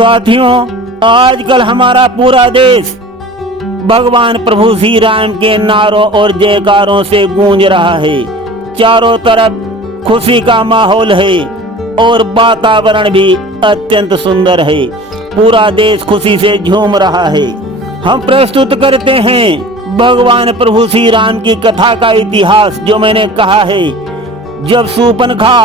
साथियों, आजकल हमारा पूरा देश भगवान प्रभु श्री राम के नारों और जयकारों से गूंज रहा है। चारों तरफ खुशी का माहौल है और वातावरण भी अत्यंत सुंदर है। पूरा देश खुशी से झूम रहा है। हम प्रस्तुत करते हैं भगवान प्रभु श्री राम की कथा का इतिहास, जो मैंने कहा है जब शूर्पणखा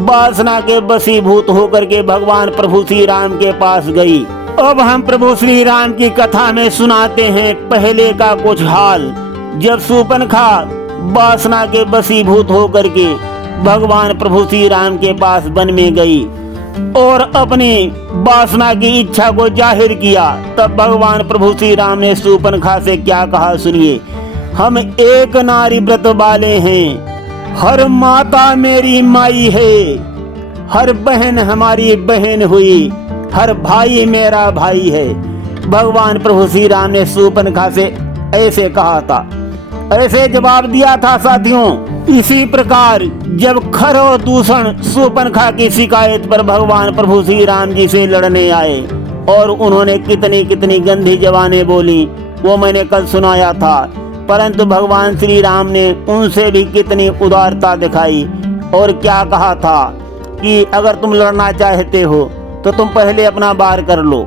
वासना के वशीभूत होकर के भगवान प्रभु श्री राम के पास गई। अब हम प्रभु श्री राम की कथा में सुनाते हैं पहले का कुछ हाल, जब शूर्पणखा वासना के वशीभूत होकर के भगवान प्रभु श्री राम के पास वन में गई और अपनी वासना की इच्छा को जाहिर किया। तब भगवान प्रभु श्री राम ने शूर्पणखा से क्या कहा, सुनिए। हम एक नारी व्रत वाले हैं, हर माता मेरी माई है, हर बहन हमारी बहन हुई, हर भाई मेरा भाई है। भगवान प्रभु श्री राम ने शूर्पणखा से ऐसे कहा था, ऐसे जवाब दिया था। साथियों, इसी प्रकार जब खर और दूषण शूर्पणखा की शिकायत पर भगवान प्रभु श्री राम जी से लड़ने आए और उन्होंने कितनी कितनी गंदी जबानें बोली, वो मैंने कल सुनाया था। परंतु भगवान श्री राम ने उनसे भी कितनी उदारता दिखाई और क्या कहा था कि अगर तुम लड़ना चाहते हो तो तुम पहले अपना वार कर लो।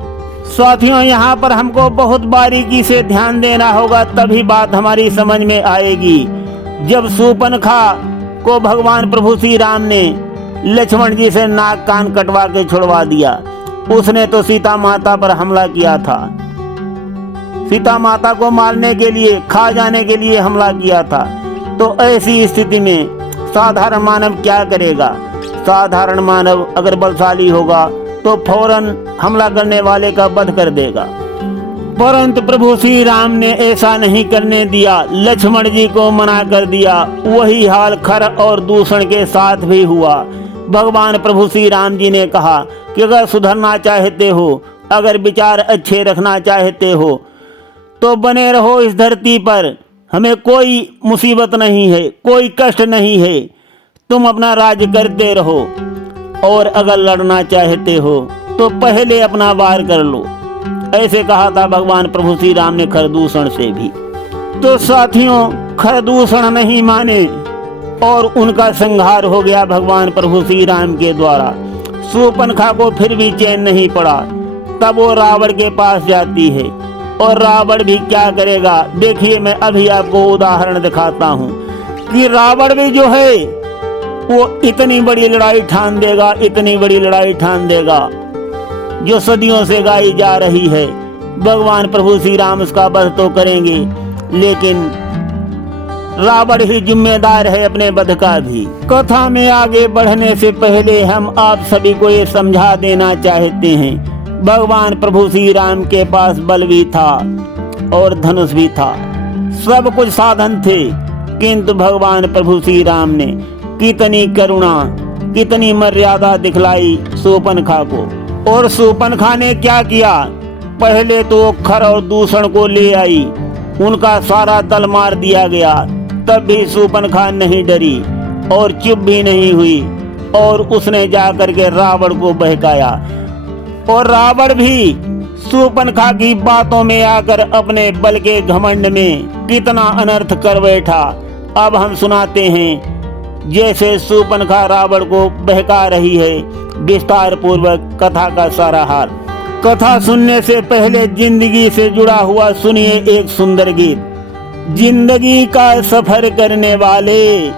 साथियों, यहाँ पर हमको बहुत बारीकी से ध्यान देना होगा, तभी बात हमारी समझ में आएगी। जब शूर्पणखा को भगवान प्रभु श्री राम ने लक्ष्मण जी से नाक कान कटवा के छुड़वा दिया, उसने तो सीता माता पर हमला किया था। सीता माता को मारने के लिए, खा जाने के लिए हमला किया था। तो ऐसी स्थिति में साधारण मानव क्या करेगा? साधारण मानव अगर बलशाली होगा तो फौरन हमला करने वाले का वध कर देगा। परंतु प्रभु श्री राम ने ऐसा नहीं करने दिया, लक्ष्मण जी को मना कर दिया। वही हाल खर और दूषण के साथ भी हुआ। भगवान प्रभु श्री राम जी ने कहा कि अगर सुधरना चाहते हो, अगर विचार अच्छे रखना चाहते हो तो बने रहो इस धरती पर, हमें कोई मुसीबत नहीं है, कोई कष्ट नहीं है, तुम अपना राज करते रहो। और अगर लड़ना चाहते हो तो पहले अपना वार कर लो, ऐसे कहा था भगवान प्रभु श्री राम ने खरदूषण से भी। तो साथियों, खरदूषण नहीं माने और उनका संहार हो गया भगवान प्रभु श्री राम के द्वारा। शूर्पणखा को फिर भी चैन नहीं पड़ा। तब वो रावण के पास जाती है और रावण भी क्या करेगा, देखिए मैं अभी आपको उदाहरण दिखाता हूँ कि रावण भी जो है वो इतनी बड़ी लड़ाई ठान देगा, इतनी बड़ी लड़ाई ठान देगा जो सदियों से गाई जा रही है। भगवान प्रभु श्री राम उसका वध तो करेंगे, लेकिन रावण ही जिम्मेदार है अपने वध का भी। कथा में आगे बढ़ने से पहले हम आप सभी को ये समझा देना चाहते हैं, भगवान प्रभु श्री राम के पास बल भी था और धनुष भी था, सब कुछ साधन थे, किंतु भगवान प्रभु श्री राम ने कितनी करुणा, कितनी मर्यादा दिखलाई शूर्पणखा को। और शूर्पणखा ने क्या किया, पहले तो खर और दूषण को ले आई, उनका सारा दल मार दिया गया। तब भी शूर्पणखा नहीं डरी और चुप भी नहीं हुई और उसने जाकर के रावण को बहकाया। और रावण भी शूर्पणखा की बातों में आकर अपने बल के घमंड में कितना अनर्थ कर बैठा। अब हम सुनाते हैं जैसे शूर्पणखा रावण को बहका रही है, विस्तार पूर्वक कथा का सारा हाल। कथा सुनने से पहले जिंदगी से जुड़ा हुआ सुनिए एक सुंदर गीत। जिंदगी का सफर करने वाले,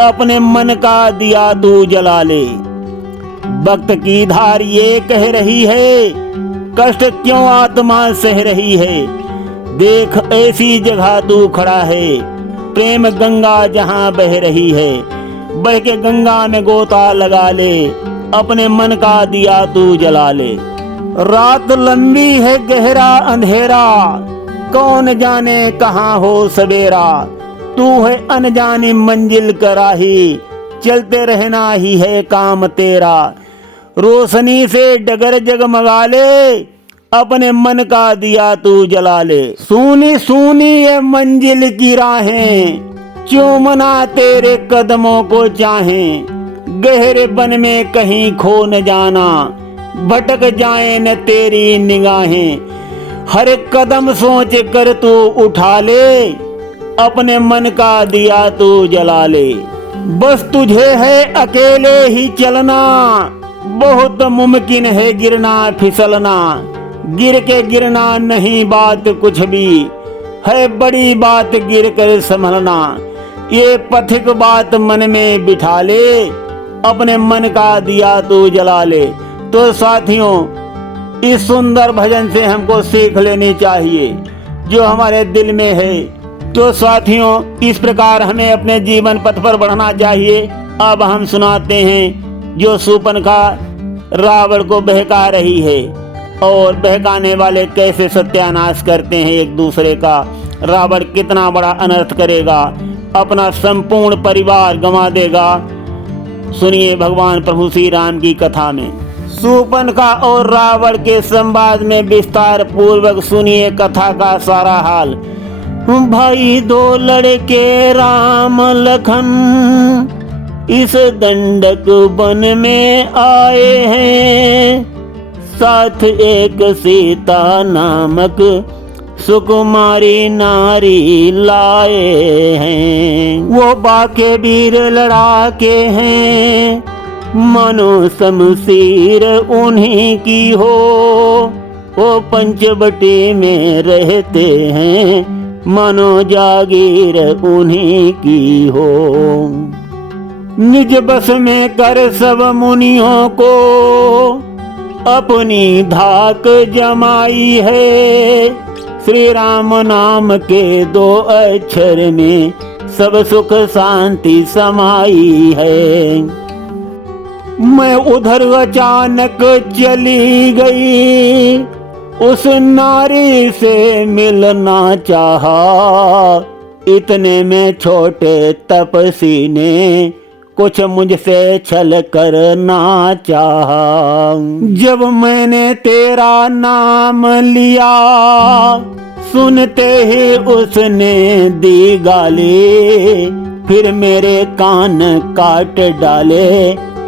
अपने मन का दिया तू जला ले। वक्त की धार ये कह रही है, कष्ट क्यों आत्मा सह रही है। देख ऐसी जगह तू खड़ा है, प्रेम गंगा जहां बह रही है। बह के गंगा में गोता लगा ले, अपने मन का दिया तू जला ले। रात लंबी है गहरा अंधेरा, कौन जाने कहाँ हो सवेरा। तू है अनजानी मंजिल का राही, चलते रहना ही है काम तेरा। रोशनी से डगर जगमगा ले, अपने मन का दिया तू जला ले। सूनी सूनी ये मंजिल की राहें, चूमना तेरे कदमों को चाहें। गहरे बन में कहीं खो न जाना, भटक जाए न तेरी निगाहें, हर एक कदम सोच कर तू उठा ले, अपने मन का दिया तू जला ले। बस तुझे है अकेले ही चलना, बहुत मुमकिन है गिरना फिसलना, गिर के गिरना नहीं बात कुछ भी, है बड़ी बात गिर कर संभलना। ये पथिक बात मन में बिठा ले, अपने मन का दिया तू जला ले। तो साथियों, इस सुंदर भजन से हमको सीख लेनी चाहिए जो हमारे दिल में है। तो साथियों, इस प्रकार हमें अपने जीवन पथ पर बढ़ना चाहिए। अब हम सुनाते हैं जो शूर्पणखा रावण को बहका रही है और बहकाने वाले कैसे सत्यानाश करते हैं एक दूसरे का। रावण कितना बड़ा अनर्थ करेगा, अपना संपूर्ण परिवार गंवा देगा। सुनिए भगवान प्रभु श्री राम की कथा में शूर्पणखा और रावण के संवाद में विस्तार पूर्वक सुनिए कथा का सारा हाल। भाई दो लड़के राम लखन इस दंडक वन में आए हैं, साथ एक सीता नामक सुकुमारी नारी लाए हैं। वो बाके वीर लड़ाके हैं, मनो शमशीर उन्हीं की हो, वो पंचवटी में रहते हैं, मनो जागीर उन्हीं की हो। निज बस में कर सब मुनियों को अपनी धाक जमाई है, श्री राम नाम के दो अक्षर में सब सुख शांति समाई है। मैं उधर अचानक चली गई, उस नारी से मिलना चाहा, इतने में छोटे तपसी ने कुछ मुझसे छल करना चाहा। जब मैंने तेरा नाम लिया, सुनते ही उसने दी गाली, फिर मेरे कान काट डाले,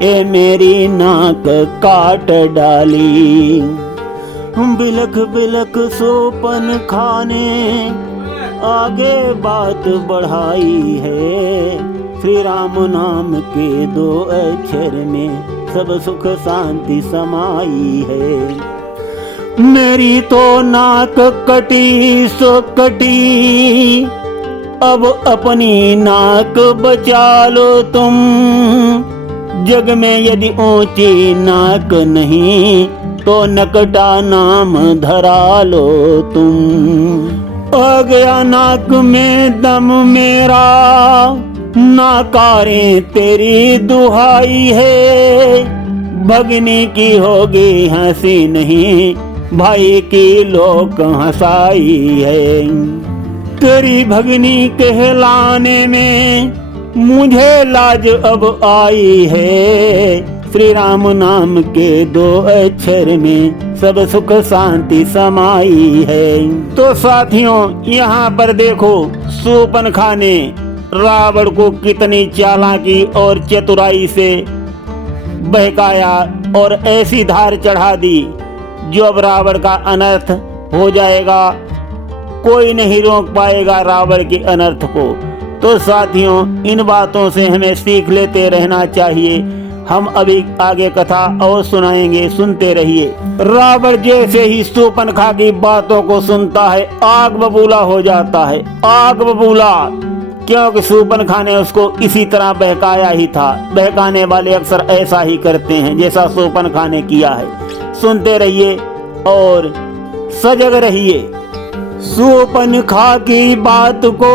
ए मेरी नाक काट डाली। बिलख बिलख शूर्पणखा ने आगे बात बढ़ाई है, श्री राम नाम के दो अक्षर में सब सुख शांति समाई है। मेरी तो नाक कटी सो कटी, अब अपनी नाक बचा लो तुम, जग में यदि ऊंची नाक नहीं तो नकटा नाम धरा लो तुम। आ गया नाक में दम मेरा, नाकारे तेरी दुहाई है, भगनी की होगी हंसी नहीं, भाई की लोक हंसाई है। तेरी भगनी कहलाने में मुझे लाज अब आई है, श्री राम नाम के दो अक्षर में सब सुख शांति समाई है। तो साथियों, यहाँ पर देखो शूर्पणखा ने रावण को कितनी चालाकी और चतुराई से बहकाया और ऐसी धार चढ़ा दी जो अब रावण का अनर्थ हो जाएगा, कोई नहीं रोक पाएगा रावण के अनर्थ को। तो साथियों, इन बातों से हमें सीख लेते रहना चाहिए। हम अभी आगे कथा और सुनाएंगे, सुनते रहिए। रावण जैसे ही शूर्पणखा की बातों को सुनता है आग बबूला हो जाता है, आग बबूला, क्योंकि शूर्पणखा ने उसको इसी तरह बहकाया ही था। बहकाने वाले अक्सर ऐसा ही करते हैं जैसा शूर्पणखा ने किया है। सुनते रहिए और सजग रहिए। शूर्पणखा की बात को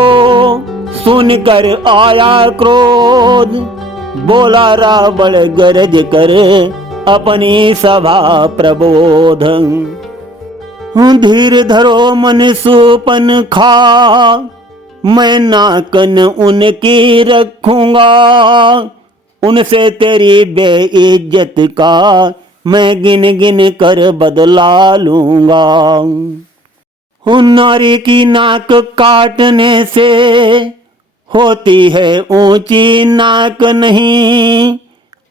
सुनकर आया क्रोध, बोला रावण गरज कर अपनी सभा प्रबोध। धीर धरो मन शूर्पणखा, मैं नाकन उनकी रखूंगा, उनसे तेरी बेइज्जत का मैं गिन गिन कर बदला लूंगा। नारी की नाक काटने से होती है ऊंची नाक नहीं,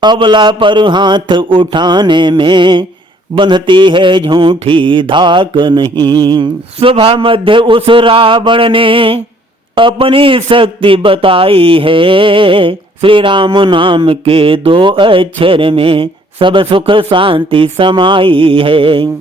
अबला पर हाथ उठाने में बंधती है झूठी धाक नहीं। सुबह मध्य उस रावण ने अपनी शक्ति बताई है, श्री राम नाम के 2 अक्षर में सब सुख शांति समाई है।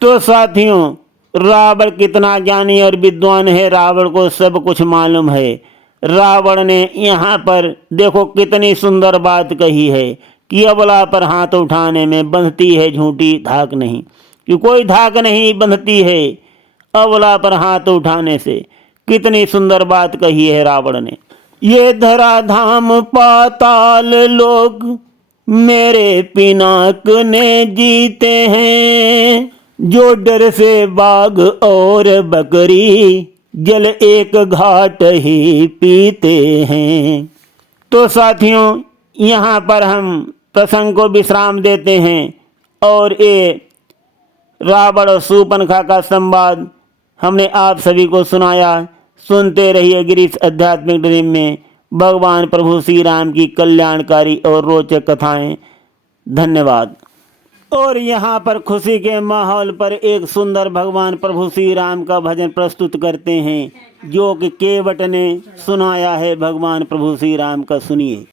तो साथियों, रावण कितना ज्ञानी और विद्वान है, रावण को सब कुछ मालूम है। रावण ने यहाँ पर देखो कितनी सुंदर बात कही है कि अबला पर हाथ उठाने में बंधती है झूठी धाक नहीं, कि कोई धाक नहीं बंधती है अबला पर हाथ उठाने से। कितनी सुंदर बात कही है रावण ने। ये धराधाम पाताल लोग मेरे पिनाक ने जीते हैं, जो डर से बाघ और बकरी जल एक घाट ही पीते हैं। तो साथियों, यहाँ पर हम प्रसंग को विश्राम देते हैं और ये रावण और शूर्पणखा का संवाद हमने आप सभी को सुनाया। सुनते रहिए गिरीश आध्यात्मिक ड्रीम में भगवान प्रभु श्री राम की कल्याणकारी और रोचक कथाएं। धन्यवाद। और यहाँ पर खुशी के माहौल पर एक सुंदर भगवान प्रभु श्री राम का भजन प्रस्तुत करते हैं, जो कि केवट ने सुनाया है भगवान प्रभु श्री राम का। सुनिए।